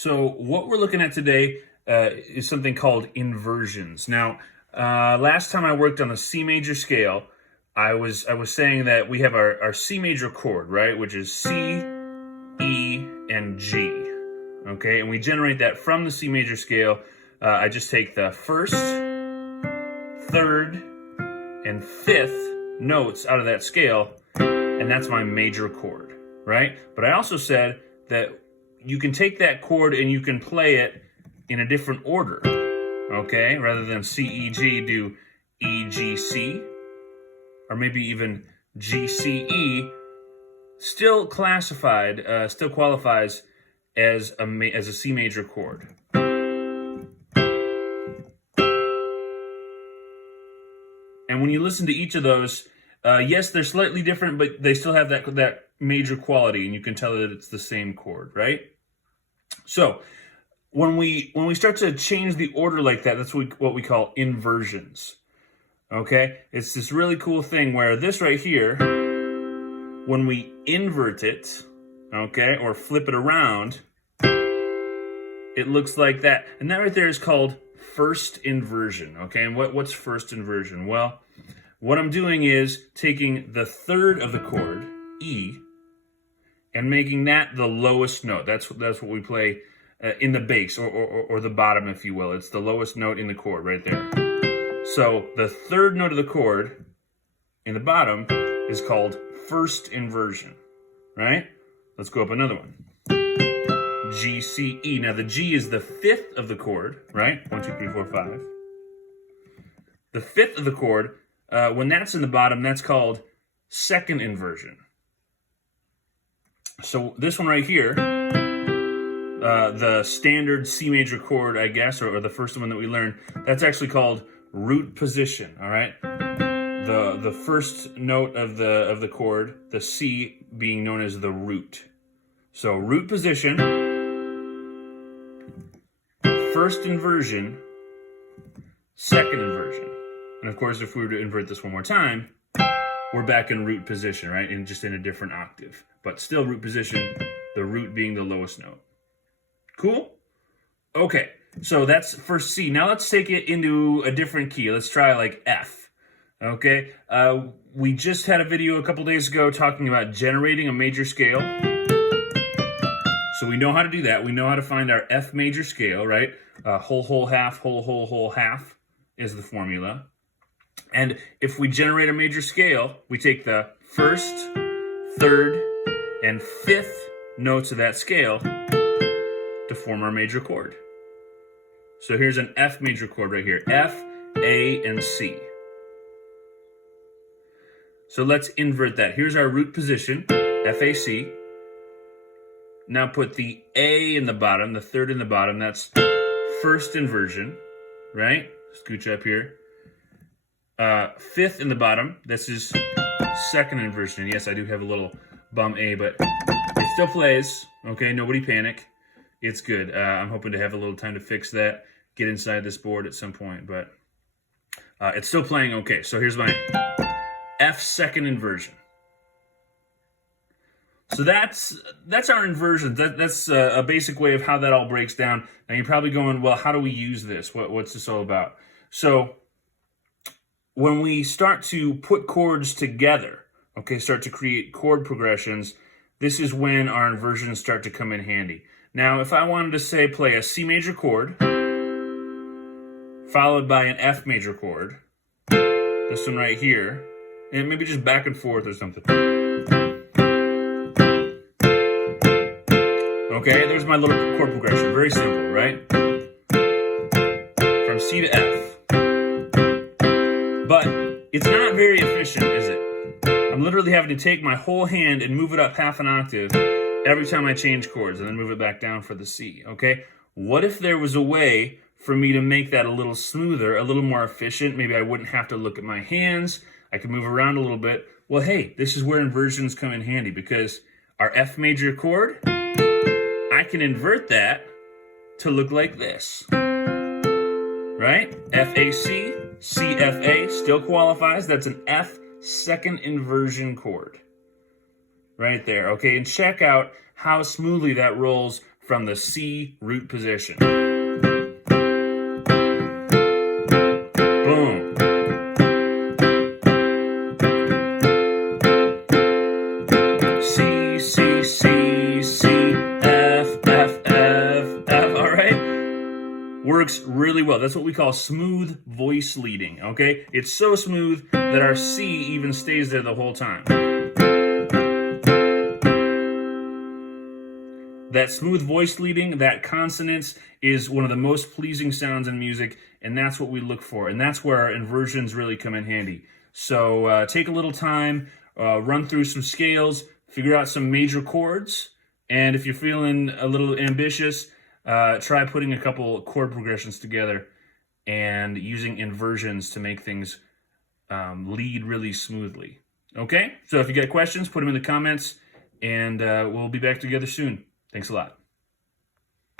So what we're looking at today is something called inversions. Now, last time I worked on the C major scale, I was saying that we have our C major chord, right, which is C, E, and G. Okay, and we generate that from the C major scale. I just take the first, third, and fifth notes out of that scale, and that's my major chord, right? But I also said that you can take that chord and you can play it in a different order, okay? Rather than C, E, G, do E, G, C, or maybe even G, C, E, still classified, still qualifies as a C major chord. And when you listen to each of those, yes, they're slightly different, but they still have that major quality, and you can tell that it's the same chord, right? So when we start to change the order like that, that's what we call inversions. Okay? It's this really cool thing where this right here, when we invert it, okay, or flip it around, it looks like that. And that right there is called first inversion, okay? And what's first inversion? Well, what I'm doing is taking the third of the chord, E, and making that the lowest note. That's what we play in the bass, or the bottom, if you will. It's the lowest note in the chord right there. So the third note of the chord in the bottom is called first inversion, right? Let's go up another one. G, C, E. Now the G is the fifth of the chord, right? 1, 2, 3, 4, 5. The fifth of the chord, when that's in the bottom, that's called second inversion. So this one right here, the standard C major chord, I guess, or the first one that we learned, that's actually called root position, all right? The first note of the chord, the C, being known as the root. So root position, first inversion, second inversion. And of course, if we were to invert this one more time, we're back in root position, right? And just in a different octave. But still root position, the root being the lowest note. Cool? Okay, so that's for C. Now let's take it into a different key. Let's try like F. Okay? We just had a video a couple days ago talking about generating a major scale. So we know how to do that. We know how to find our F major scale, right? Whole, whole, half, whole, whole, whole, half is the formula. And if we generate a major scale, we take the first, third, and fifth notes of that scale to form our major chord. So here's an F major chord right here. F, A, and C. So let's invert that. Here's our root position, F, A, C. Now put the A in the bottom, the third in the bottom. That's first inversion, right? Scooch up here. Fifth in the bottom. This is second inversion. Yes, I do have a little bum A, but it still plays. Okay, nobody panic. It's good. I'm hoping to have a little time to fix that, get inside this board at some point, but it's still playing okay. So here's my F second inversion. So that's our inversion. That's a basic way of how that all breaks down. Now you're probably going, well, how do we use this? What's this all about? So when we start to put chords together, okay, start to create chord progressions, this is when our inversions start to come in handy. Now, if I wanted to say play a C major chord, followed by an F major chord, this one right here, and maybe just back and forth or something. Okay, there's my little chord progression. Very simple, right? From C to F. But it's not very efficient, is it? I'm literally having to take my whole hand and move it up half an octave every time I change chords, and then move it back down for the C, okay? What if there was a way for me to make that a little smoother, a little more efficient? Maybe I wouldn't have to look at my hands. I could move around a little bit. Well, hey, this is where inversions come in handy, because our F major chord, I can invert that to look like this, right? F, A, C, C, F, A still qualifies. That's an F second inversion chord right there, okay? And check out how smoothly that rolls from the C root position. Boom. C, C, C, C, F, F, F, F. All right? Works really well. That's what we call smooth voice leading, okay? It's so smooth that our C even stays there the whole time. That smooth voice leading, that consonance, is one of the most pleasing sounds in music, and that's what we look for, and that's where our inversions really come in handy. So take a little time, run through some scales, figure out some major chords, and if you're feeling a little ambitious, try putting a couple chord progressions together and using inversions to make things lead really smoothly. Okay? So if you got questions, put them in the comments, and we'll be back together soon. Thanks a lot.